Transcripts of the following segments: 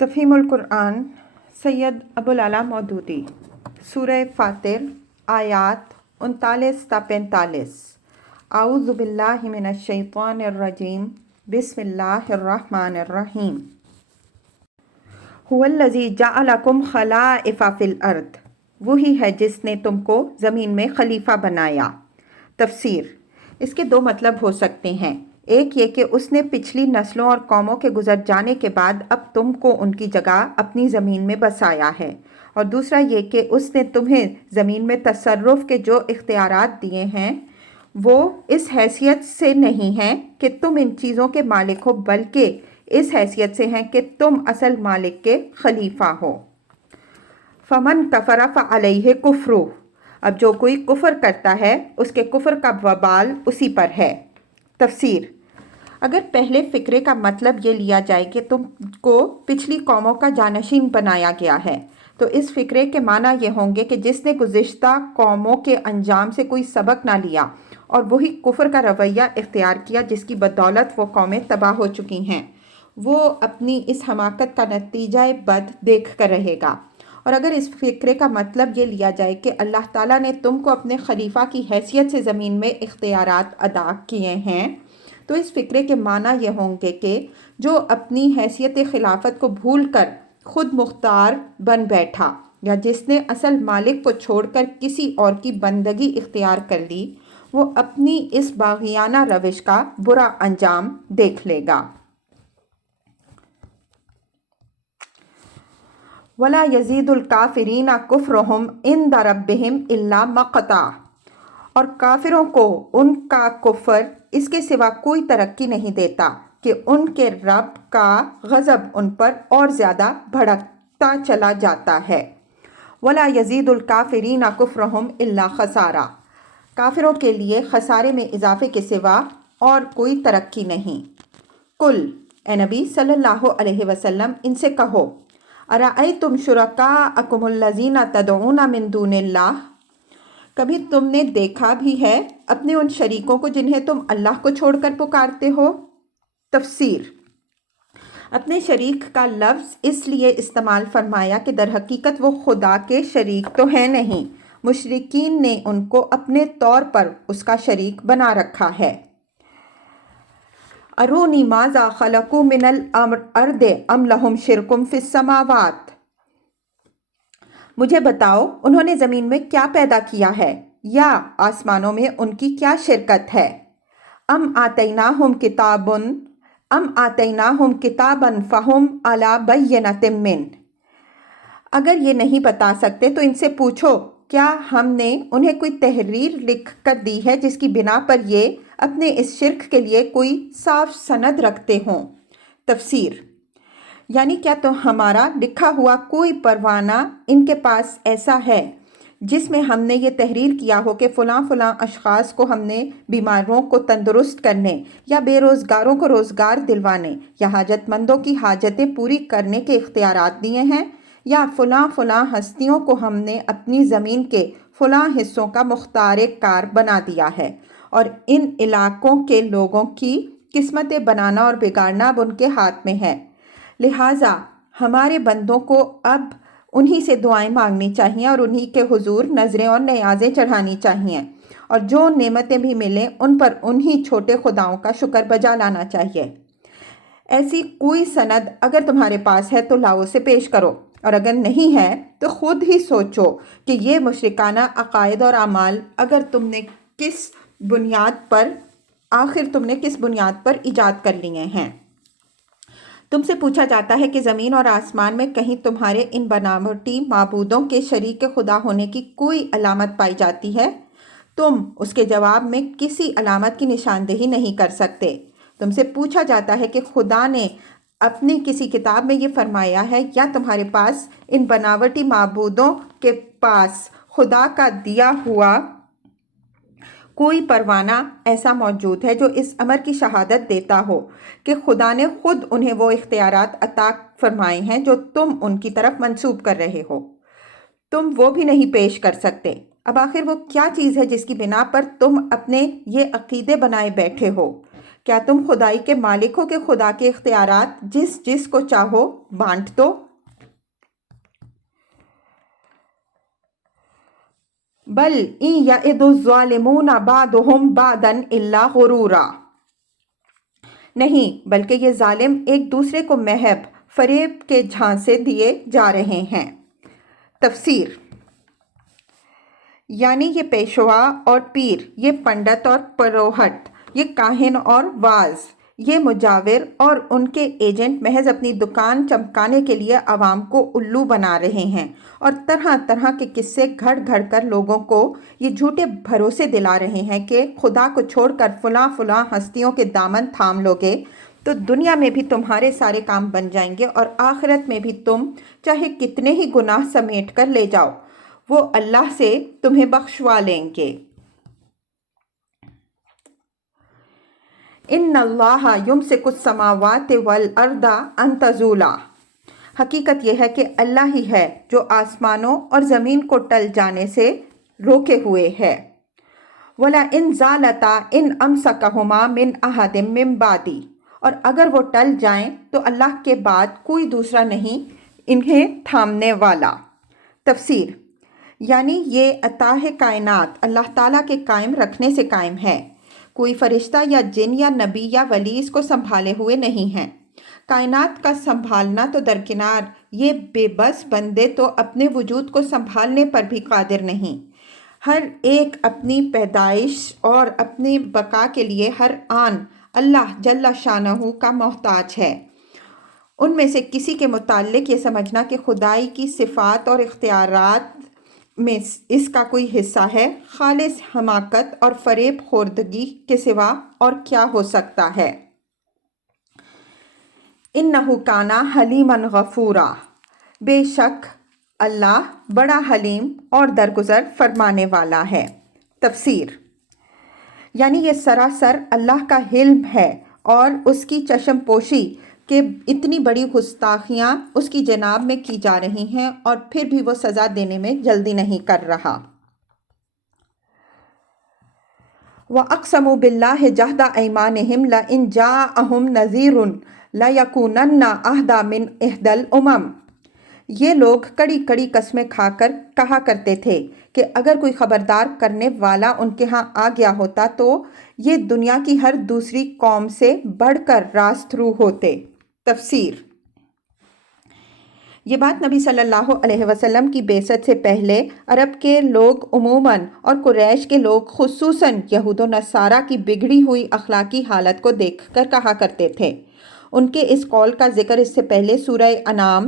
تفہیم القرآن سید ابوالعلا مودودی سورہ فاتر آیات 39 تا 45 اعوذ باللہ من الشیطان الرجیم بسم اللہ الرحمن الرحیم هو الذی جعلکم خلائف فی الارض، وہی ہے جس نے تم کو زمین میں خلیفہ بنایا۔ تفسیر: اس کے دو مطلب ہو سکتے ہیں، ایک یہ کہ اس نے پچھلی نسلوں اور قوموں کے گزر جانے کے بعد اب تم کو ان کی جگہ اپنی زمین میں بسایا ہے، اور دوسرا یہ کہ اس نے تمہیں زمین میں تصرف کے جو اختیارات دیے ہیں وہ اس حیثیت سے نہیں ہیں کہ تم ان چیزوں کے مالک ہو، بلکہ اس حیثیت سے ہیں کہ تم اصل مالک کے خلیفہ ہو۔ فمن کفر فعلیہ کفرہ، اب جو کوئی کفر کرتا ہے اس کے کفر کا وبال اسی پر ہے۔ تفسیر: اگر پہلے فقرے کا مطلب یہ لیا جائے کہ تم کو پچھلی قوموں کا جانشین بنایا گیا ہے، تو اس فقرے کے معنی یہ ہوں گے کہ جس نے گزشتہ قوموں کے انجام سے کوئی سبق نہ لیا اور وہی کفر کا رویہ اختیار کیا جس کی بدولت وہ قومیں تباہ ہو چکی ہیں، وہ اپنی اس حماقت کا نتیجہ بد دیکھ کر رہے گا۔ اور اگر اس فقرے کا مطلب یہ لیا جائے کہ اللہ تعالیٰ نے تم کو اپنے خلیفہ کی حیثیت سے زمین میں اختیارات ادا کیے ہیں، تو اس فقرے کے معنی یہ ہوں گے کہ جو اپنی حیثیت خلافت کو بھول کر خود مختار بن بیٹھا، یا جس نے اصل مالک کو چھوڑ کر کسی اور کی بندگی اختیار کر لی، وہ اپنی اس باغیانہ روش کا برا انجام دیکھ لے گا۔ وَلَا يَزِيدُ الْكَافِرِينَ كُفْرُهُمْ عِنْدَ رَبِّهِمْ إِلَّا مَقْتًا، اور کافروں کو ان کا کفر اس کے سوا کوئی ترقی نہیں دیتا کہ ان کے رب کا غضب ان پر اور زیادہ بھڑکتا چلا جاتا ہے۔ وَلَا يَزِيدُ الْكَافِرِينَ كُفْرُهُمْ إِلَّا خَسَارًا، کافروں کے لیے خسارے میں اضافے کے سوا اور کوئی ترقی نہیں۔ قل، اے نبی صلی اللہ علیہ وسلم، ان سے کہو، ارأیتم شرکاءکم الذین تدعون من دون اللہ، کبھی تم نے دیکھا بھی ہے اپنے ان شریکوں کو جنہیں تم اللہ کو چھوڑ کر پکارتے ہو؟ تفسیر: اپنے شریک کا لفظ اس لیے استعمال فرمایا کہ در حقیقت وہ خدا کے شریک تو ہیں نہیں، مشرکین نے ان کو اپنے طور پر اس کا شریک بنا رکھا ہے۔ ارونی ماذا خلقوا من الارض ام لہم شرک فی السماوات، مجھے بتاؤ انہوں نے زمین میں کیا پیدا کیا ہے، یا آسمانوں میں ان کی کیا شرکت ہے۔ ام آتیناہم کتابا فہم علی بینۃ منہ، اگر یہ نہیں بتا سکتے تو ان سے پوچھو کیا ہم نے انہیں کوئی تحریر لکھ کر دی ہے جس کی بنا پر یہ اپنے اس شرک کے لیے کوئی صاف سند رکھتے ہوں۔ تفسیر: یعنی کیا تو ہمارا لکھا ہوا کوئی پروانہ ان کے پاس ایسا ہے جس میں ہم نے یہ تحریر کیا ہو کہ فلاں فلاں اشخاص کو ہم نے بیماروں کو تندرست کرنے، یا بے روزگاروں کو روزگار دلوانے، یا حاجت مندوں کی حاجتیں پوری کرنے کے اختیارات دیے ہیں، یا فلاں فلاں ہستیوں کو ہم نے اپنی زمین کے فلاں حصوں کا مختار کار بنا دیا ہے، اور ان علاقوں کے لوگوں کی قسمتیں بنانا اور بگاڑنا اب ان کے ہاتھ میں ہے، لہٰذا ہمارے بندوں کو اب انہی سے دعائیں مانگنی چاہیے اور انہی کے حضور نذریں اور نیازیں چڑھانی چاہیے، اور جو نعمتیں بھی ملیں ان پر انہی چھوٹے خداؤں کا شکر بجا لانا چاہیے۔ ایسی کوئی سند اگر تمہارے پاس ہے تو لاؤ اسے پیش کرو، اور اگر نہیں ہے تو خود ہی سوچو کہ یہ مشرکانہ عقائد اور اعمال تم نے کس بنیاد پر ایجاد کر لیے ہیں۔ تم سے پوچھا جاتا ہے کہ زمین اور آسمان میں کہیں تمہارے ان بناوٹی معبودوں کے شریک خدا ہونے کی کوئی علامت پائی جاتی ہے؟ تم اس کے جواب میں کسی علامت کی نشاندہی نہیں کر سکتے۔ تم سے پوچھا جاتا ہے کہ خدا نے اپنی کسی کتاب میں یہ فرمایا ہے، یا تمہارے پاس ان بناوٹی معبودوں کے پاس خدا کا دیا ہوا کوئی پروانہ ایسا موجود ہے جو اس امر کی شہادت دیتا ہو کہ خدا نے خود انہیں وہ اختیارات عطا فرمائے ہیں جو تم ان کی طرف منسوب کر رہے ہو؟ تم وہ بھی نہیں پیش کر سکتے۔ اب آخر وہ کیا چیز ہے جس کی بنا پر تم اپنے یہ عقیدے بنائے بیٹھے ہو کیا تم خدائی کے مالک ہو کہ خدا کے اختیارات جس جس کو چاہو بانٹ دو؟ بل ان یعد الظالمون بعضهم بعضا الا غرورا، نہیں بلکہ یہ ظالم ایک دوسرے کو محض فریب کے جھانسے دیے جا رہے ہیں۔ تفسیر: یعنی یہ پیشوا اور پیر، یہ پنڈت اور پروہت، یہ کاہن اور واعظ، یہ مجاور اور ان کے ایجنٹ محض اپنی دکان چمکانے کے لیے عوام کو الو بنا رہے ہیں اور طرح طرح کے قصے گھڑ گھڑ کر لوگوں کو یہ جھوٹے بھروسے دلا رہے ہیں کہ خدا کو چھوڑ کر فلاں فلاں ہستیوں کے دامن تھام لوگے تو دنیا میں بھی تمہارے سارے کام بن جائیں گے اور آخرت میں بھی تم چاہے کتنے ہی گناہ سمیٹ کر لے جاؤ وہ اللہ سے تمہیں بخشوا لیں گے۔ ان اللہ یمسک السماوات والارض ان تزولا، حقیقت یہ ہے کہ اللہ ہی ہے جو آسمانوں اور زمین کو ٹل جانے سے روکے ہوئے ہے۔ وَلَئِن زَالَتَا إِنْ أَمْسَكَهُمَا مِنْ أَحَدٍ مِّن بَعْدِي، اور اگر وہ ٹل جائیں تو اللہ کے بعد کوئی دوسرا نہیں انہیں تھامنے والا۔ تفسیر: یعنی یہ عطا کائنات اللہ تعالیٰ کے قائم رکھنے سے قائم ہے، کوئی فرشتہ یا جن یا نبی یا ولی اس کو سنبھالے ہوئے نہیں ہیں۔ کائنات کا سنبھالنا تو درکنار، یہ بے بس بندے تو اپنے وجود کو سنبھالنے پر بھی قادر نہیں۔ ہر ایک اپنی پیدائش اور اپنی بقا کے لیے ہر آن اللہ جل شانہ کا محتاج ہے۔ ان میں سے کسی کے متعلق یہ سمجھنا کہ خدائی کی صفات اور اختیارات میں اس کا کوئی حصہ ہے، خالص حماقت اور فریب خوردگی کے سوا اور کیا ہو سکتا ہے۔ اِنَّهُ كَانَ حَلِيمًا غَفُورًا، بے شک اللہ بڑا حلیم اور درگزر فرمانے والا ہے۔ تفسیر: یعنی یہ سراسر اللہ کا حلم ہے اور اس کی چشم پوشی کہ اتنی بڑی گستاخیاں اس کی جناب میں کی جا رہی ہیں اور پھر بھی وہ سزا دینے میں جلدی نہیں کر رہا۔ وَأَقْسَمُوا بِاللَّهِ جَهْدَ أَيْمَانِهِمْ لَئِنْ جَاءَهُمْ نَذِيرٌ لَيَكُونَنَّ أَهْدَىٰ مِنْ إِحْدَى الْأُمَمِ، یہ لوگ کڑی کڑی قسمیں کھا کر کہا کرتے تھے کہ اگر کوئی خبردار کرنے والا ان کے ہاں آ گیا ہوتا تو یہ دنیا کی ہر دوسری قوم سے بڑھ کر راست رو ہوتے۔ تفسیر: یہ بات نبی صلی اللہ علیہ وسلم کی بعثت سے پہلے عرب کے لوگ عموماً اور قریش کے لوگ خصوصاً یہود و نصارہ کی بگڑی ہوئی اخلاقی حالت کو دیکھ کر کہا کرتے تھے۔ ان کے اس قول کا ذکر اس سے پہلے سورہ انعام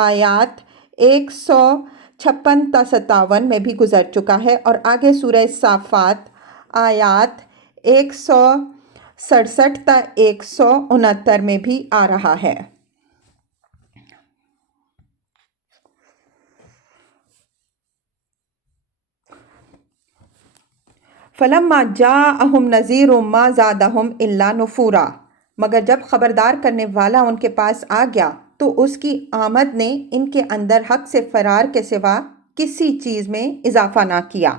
آیات 156 تا 57 میں بھی گزر چکا ہے اور آگے سورہ صافات آیات 167 تا 169 میں بھی آ رہا ہے۔ فَلَمَّا جَاءَهُمْ نَذِيرٌ مَّا زَادَهُمْ إِلَّا نُفُورًا، مگر جب خبردار کرنے والا ان کے پاس آ گیا تو اس کی آمد نے ان کے اندر حق سے فرار کے سوا کسی چیز میں اضافہ نہ کیا۔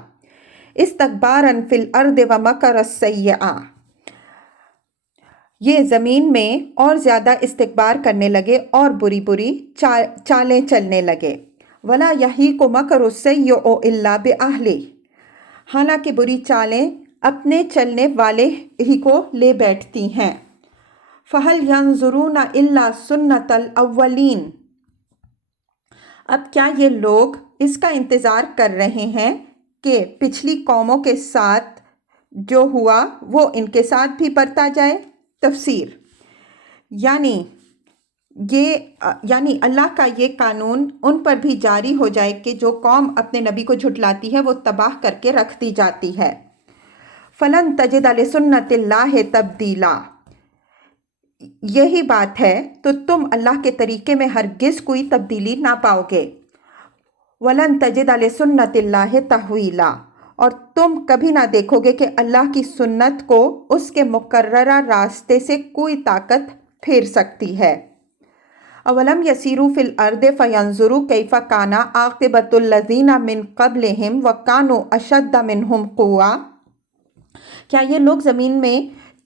اسْتَكْبَارًا فِي الْأَرْضِ وَمَكَرَ السَّيِّئَةَ، یہ زمین میں اور زیادہ استکبار کرنے لگے اور بری بری چالیں چلنے لگے۔ وَلَا يَحِيقُ مَكْرُ السَّيِّئُ إِلَّا بِأَهْلِهِ، حالانکہ بری چالیں اپنے چلنے والے ہی کو لے بیٹھتی ہیں۔ فَهَلْ يَنظُرُونَ إِلَّا سُنَّتَ الْأَوَّلِينَ، اب کیا یہ لوگ اس کا انتظار کر رہے ہیں کہ پچھلی قوموں کے ساتھ جو ہوا وہ ان کے ساتھ بھی برتا جائے۔ تفسیر: یعنی اللہ کا یہ قانون ان پر بھی جاری ہو جائے کہ جو قوم اپنے نبی کو جھٹلاتی ہے وہ تباہ کر کے رکھ دی جاتی ہے۔ فَلَن تَجِدَ لِسُنَّتِ اللَّهِ تَبْدِيلًا، یہی بات ہے تو تم اللہ کے طریقے میں ہرگز کوئی تبدیلی نہ پاؤ گے۔ وَلَن تَجِدَ لِسُنَّتِ اللَّهِ تَحْوِيلًا، اور تم کبھی نہ دیکھو گے کہ اللہ کی سنت کو اس کے مقررہ راستے سے کوئی طاقت پھیر سکتی ہے۔ اولم یسیروا فی الارض فینظروا کیف کان عاقبۃ الذین من قبلہم وکانوا اشد منہم قوۃ، کیا یہ لوگ زمین میں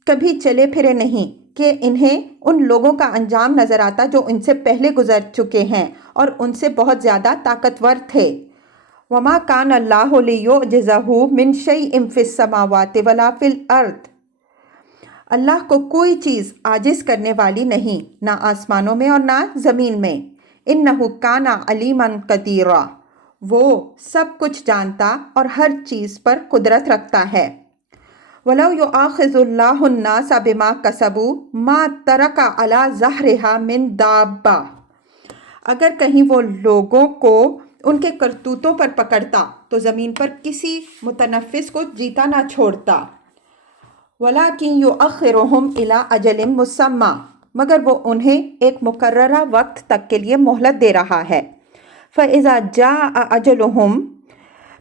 کبھی چلے پھرے نہیں کہ انہیں ان لوگوں کا انجام نظر آتا جو ان سے پہلے گزر چکے ہیں اور ان سے بہت زیادہ طاقتور تھے۔ وَمَا كَانَ اللَّهُ لِيُعْجِزَهُ مِنْ شَيْءٍ فِي السَّمَاوَاتِ وَلَا فِي الْأَرْضِ۔ اللہ کو کوئی چیز عاجز کرنے والی نہیں، نہ آسمانوں میں اور نہ زمین میں۔ إِنَّهُ كَانَ عَلِيمًا قَدِيرًا، وہ سب کچھ جانتا اور ہر چیز پر قدرت رکھتا ہے۔ وَلَوْ يُؤَاخِذُ اللَّهُ النَّاسَ بِمَا كَسَبُوا مَا تَرَكَ عَلَى ظَهْرِهَا مِن دَابَّةٍ، اگر کہیں وہ لوگوں کو ان کے کرتوتوں پر پکڑتا تو زمین پر کسی متنفس کو جیتا نہ چھوڑتا۔ وَلَٰكِن يُؤَخِّرُهُمْ إِلَىٰ أَجَلٍ مُّسَمًّى، مگر وہ انہیں ایک مقررہ وقت تک کے لیے مہلت دے رہا ہے۔ فَإِذَا جَاءَ أَجَلُهُمْ،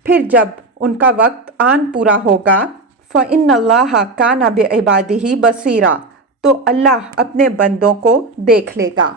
پھر جب ان کا وقت آن پورا ہوگا، فَإِنَّ اللَّهَ كَانَ بِعِبَادِهِ بَصِيرًا، تو اللہ اپنے بندوں کو دیکھ لے گا۔